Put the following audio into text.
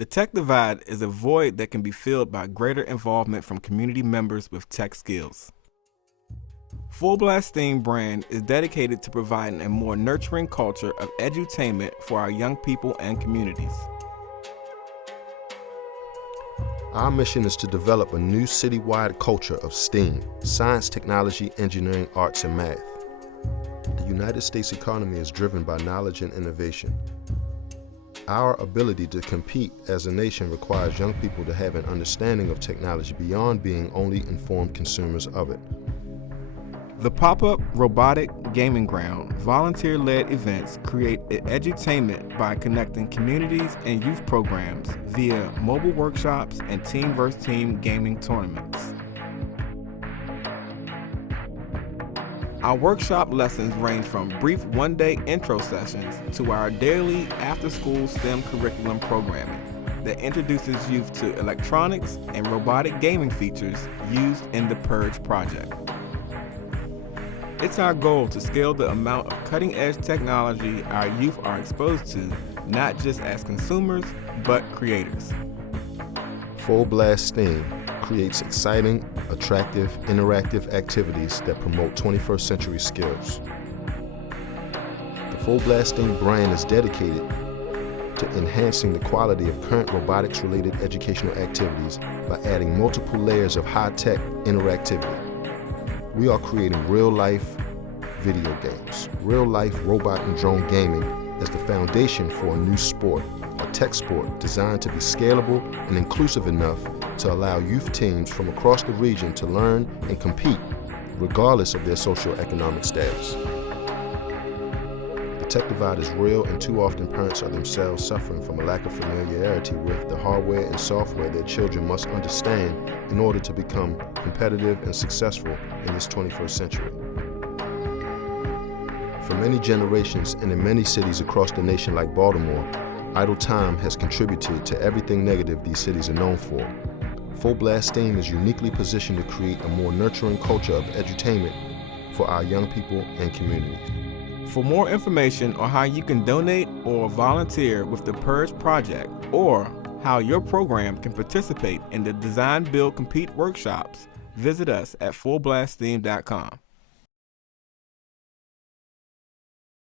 The tech divide is a void that can be filled by greater involvement from community members with tech skills. Full Blast S.T.E.A.M brand is dedicated to providing a more nurturing culture of edutainment for our young people and communities. Our mission is to develop a new citywide culture of STEAM, science, technology, engineering, arts, and math. The United States economy is driven by knowledge and innovation. Our ability to compete as a nation requires young people to have an understanding of technology beyond being only informed consumers of it. The pop-up robotic gaming ground volunteer-led events create edutainment by connecting communities and youth programs via mobile workshops and team versus team gaming tournaments. Our workshop lessons range from brief one-day intro sessions to our daily after-school STEM curriculum programming that introduces youth to electronics and robotic gaming features used in the Purge project. It's our goal to scale the amount of cutting-edge technology our youth are exposed to, not just as consumers, but creators. Full Blast S.T.E.A.M creates exciting, attractive, interactive activities that promote 21st century skills. The Full Blast S.T.E.A.M brand is dedicated to enhancing the quality of current robotics-related educational activities by adding multiple layers of high-tech interactivity. We are creating real-life video games, real-life robot and drone gaming as the foundation for a new sport, a tech sport designed to be scalable and inclusive enough to allow youth teams from across the region to learn and compete regardless of their socioeconomic status. The tech divide is real, and too often parents are themselves suffering from a lack of familiarity with the hardware and software their children must understand in order to become competitive and successful in this 21st century. For many generations and in many cities across the nation like Baltimore, idle time has contributed to everything negative these cities are known for. Full Blast S.T.E.A.M is uniquely positioned to create a more nurturing culture of edutainment for our young people and communities. For more information on how you can donate or volunteer with the Purge Project, or how your program can participate in the Design, Build, Compete workshops, visit us at fullblaststeam.com.